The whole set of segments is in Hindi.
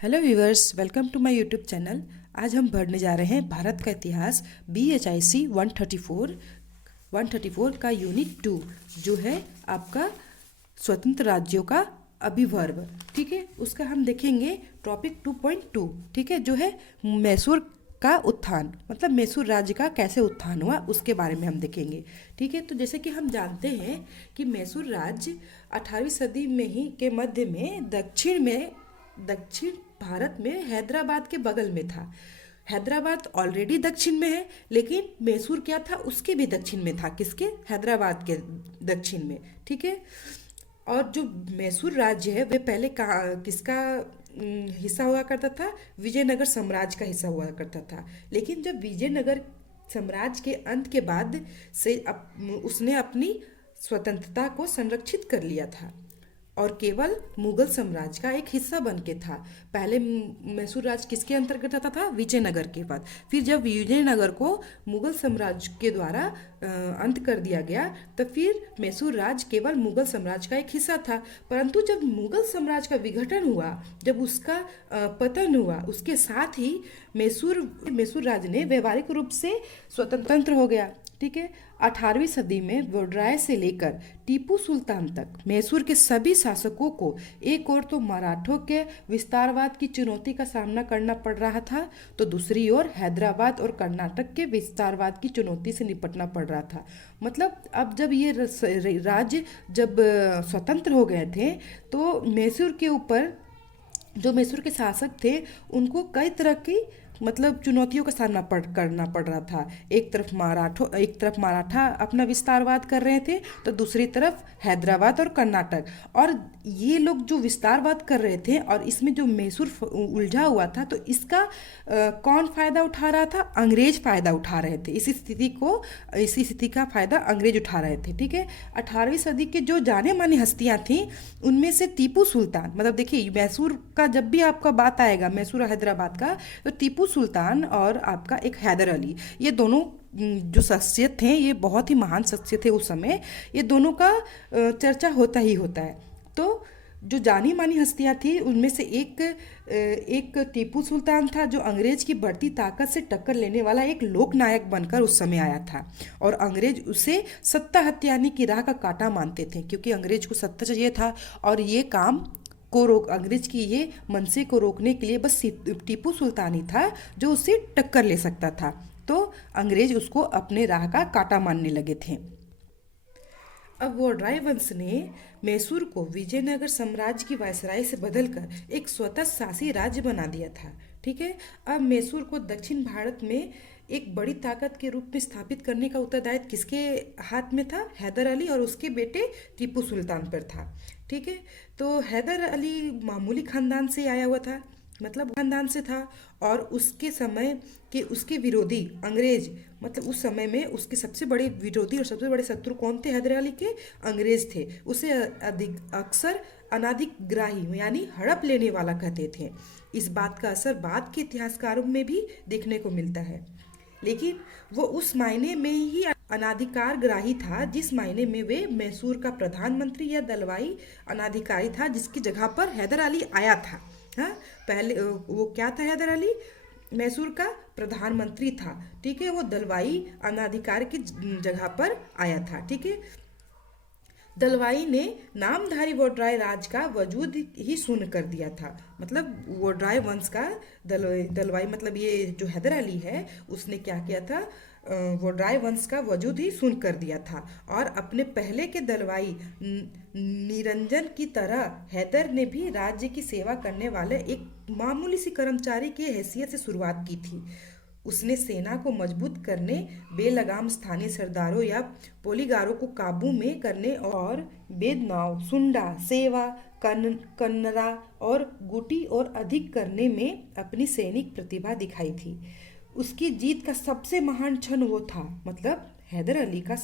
Hello viewers, welcome to my YouTube channel. आज हम पढ़ने जा रहे हैं भारत का इतिहास BHIC 134 का यूनिट 2 जो है आपका स्वतंत्र राज्यों का अभिवर्ग। ठीक है, उसका हम देखेंगे टॉपिक 2.2। ठीक है, जो है मैसूर का उत्थान, मतलब मैसूर राज्य का कैसे उत्थान हुआ उसके बारे में हम देखेंगे। ठीक है, तो जैसे कि हम जानते हैं कि मैसूर राज्य 18वीं सदी में ही के मध्य में दक्षिण भारत में हैदराबाद के बगल में था। हैदराबाद ऑलरेडी दक्षिण में है, लेकिन मैसूर क्या था, उसके भी दक्षिण में था। किसके? हैदराबाद के दक्षिण में। ठीक है, और जो मैसूर राज्य है वह पहले किसका हिस्सा हुआ करता था? विजयनगर साम्राज्य का हिस्सा हुआ करता था। लेकिन जब विजयनगर साम्राज्य के अंत के बाद से उसने अपनी स्वतंत्रता को संरक्षित कर लिया था और केवल मुगल साम्राज्य का एक हिस्सा बन के था। पहले मैसूर राज्य किसके अंतर्गत आता था? विजयनगर के बाद। फिर जब विजयनगर को मुगल साम्राज्य के द्वारा अंत कर दिया गया, तो फिर मैसूर राज्य केवल मुगल साम्राज्य का एक हिस्सा था। परंतु जब मुगल साम्राज्य का विघटन हुआ, जब उसका पतन हुआ, उसके साथ ही मैसूर राज्य ने व्यवहारिक रूप से स्वतंत्र हो गया। ठीक है, 18वीं सदी में वोडराय से लेकर टीपू सुल्तान तक मैसूर के सभी शासकों को एक ओर तो मराठों के विस्तारवाद की चुनौती का सामना करना पड़ रहा था, तो दूसरी ओर हैदराबाद और कर्नाटक के विस्तारवाद की चुनौती से निपटना पड़ रहा था। मतलब अब जब ये राज्य जब स्वतंत्र हो गए थे, तो मैसूर के ऊपर जो मैसूर के शासक थे उनको कई तरह की मतलब चुनौतियों का सामना करना पड़ रहा था। एक तरफ मराठा अपना विस्तारवाद कर रहे थे, तो दूसरी तरफ हैदराबाद और कर्नाटक। और ये लोग जो विस्तारवाद कर रहे थे और इसमें जो मैसूर उलझा हुआ था, तो इसका कौन फायदा उठा रहा था? अंग्रेज फायदा उठा रहे थे। इसी स्थिति का फायदा अंग्रेज उठा रहे थे। ठीक है, 18वीं सदी के जो जाने मानी हस्तियां थी, उनमें से टीपू सुल्तान, मतलब देखिए मैसूर का जब भी आपका बात आएगा, मैसूर हैदराबाद का, तो टीपू सुल्तान और आपका एक हैदर अली, ये दोनों जो शख्सियत थे, ये बहुत ही महान शख्सियत थे उस समय। ये दोनों का चर्चा होता ही होता है। तो जो जानी मानी हस्तियां थी, उनमें से एक टीपू सुल्तान था, जो अंग्रेज की बढ़ती ताकत से टक्कर लेने वाला एक लोक नायक बनकर उस समय आया था। और अंग्रेज उसे सत्ता हथियाने की राह का कांटा मानते थे, क्योंकि अंग्रेज को सत्ता चाहिए था और ये काम अंग्रेज की ये मनसे को रोकने के लिए बस टीपू सुल्तान ही था जो उससे टक्कर ले सकता था। तो अंग्रेज उसको अपने राह का कांटा मानने लगे थे। अब वोडराय वंश ने मैसूर को विजयनगर साम्राज्य की वायसराय से बदलकर एक स्वतः शासी राज्य बना दिया था। ठीक है, अब मैसूर को दक्षिण भारत में एक बड़ी ताकत के रूप में स्थापित करने का उत्तरदायित्व किसके हाथ में था? हैदर अली और उसके बेटे टीपू सुल्तान पर था। ठीक है, तो हैदर अली मामूली खानदान से आया हुआ था, मतलब खानदान से था। और उसके समय के उसके विरोधी अंग्रेज, मतलब उस समय में उसके सबसे बड़े विरोधी और सबसे बड़े शत्रु कौन थे? हैदर अली के अंग्रेज थे। उसे अक्सर अनाधिग्राही यानी हड़प लेने वाला कहते थे। इस बात का असर बाद के इतिहासकारों में भी देखने को मिलता है, लेकिन वो उस मायने में ही अनाधिकारग्राही था जिस मायने में वे मैसूर का प्रधानमंत्री या दलवाई अनाधिकारी था, जिसकी जगह पर हैदर अली आया था। हाँ, पहले वो क्या था? हैदर अली मैसूर का प्रधानमंत्री था। ठीक है, वो दलवाई अनाधिकारी की जगह पर आया था। ठीक है, दलवाई ने नामधारी वोडराय राज का वजूद ही शून्य कर दिया था। मतलब वोडराय वंश का दलवाई मतलब ये जो हैदर अली है, उसने क्या किया था? वोडराय वंश का वजूद ही शून्य कर दिया था। और अपने पहले के दलवाई निरंजन की तरह हैदर ने भी राज्य की सेवा करने वाले एक मामूली सी कर्मचारी की हैसियत से शुरुआत की थी। उसने सेना को मजबूत करने, बेलगाम स्थानीय सरदारों या पोलीगारों को काबू में करने और बेदनाव, सुंडा, सेवा, कन्नरा और गुटी और अधिक करने में अपनी सैनिक प्रतिभा दिखाई थी। उसकी जीत का सबसे महान क्षण वो था, मतलब हैदर अली का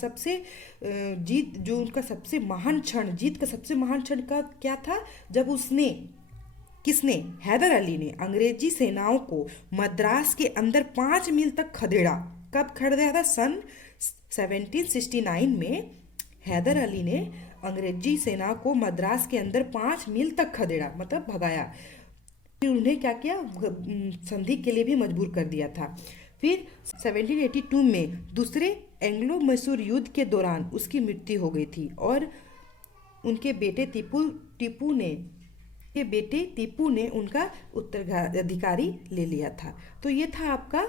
जीत का सबसे महान क्षण का क्या था? जब उसने किसने? हैदर अली ने अंग्रेजी सेनाओं को मद्रास के अंदर 5 मील तक खदेड़ा। कब खदेड़ा था? सन 1769 में हैदर अली ने अंग्रेजी सेना को मद्रास के अंदर 5 मील तक खदेड़ा, मतलब भगाया। फिर उन्हें क्या किया, संधि के लिए भी मजबूर कर दिया था। फिर 1782 में दूसरे एंग्लो मैसूर युद्ध के दौरान उसकी मृत्यु हो गई थी और उनके बेटे टीपू ने उनका उत्तराधिकारी ले लिया था। तो ये था आपका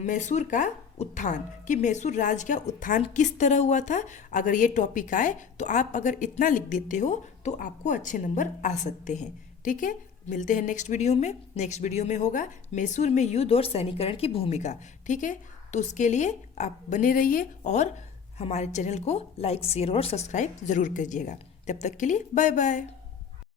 मैसूर का उत्थान, कि मैसूर राज्य का उत्थान किस तरह हुआ था। अगर ये टॉपिक आए तो आप अगर इतना लिख देते हो तो आपको अच्छे नंबर आ सकते हैं। ठीक है, मिलते हैं नेक्स्ट वीडियो में। नेक्स्ट वीडियो में होगा मैसूर में युद्ध और सैनिकरण की भूमिका। ठीक है, तो उसके लिए आप बने रहिए और हमारे चैनल को लाइक, शेयर और सब्सक्राइब ज़रूर कीजिएगा। तब तक के लिए बाय बाय।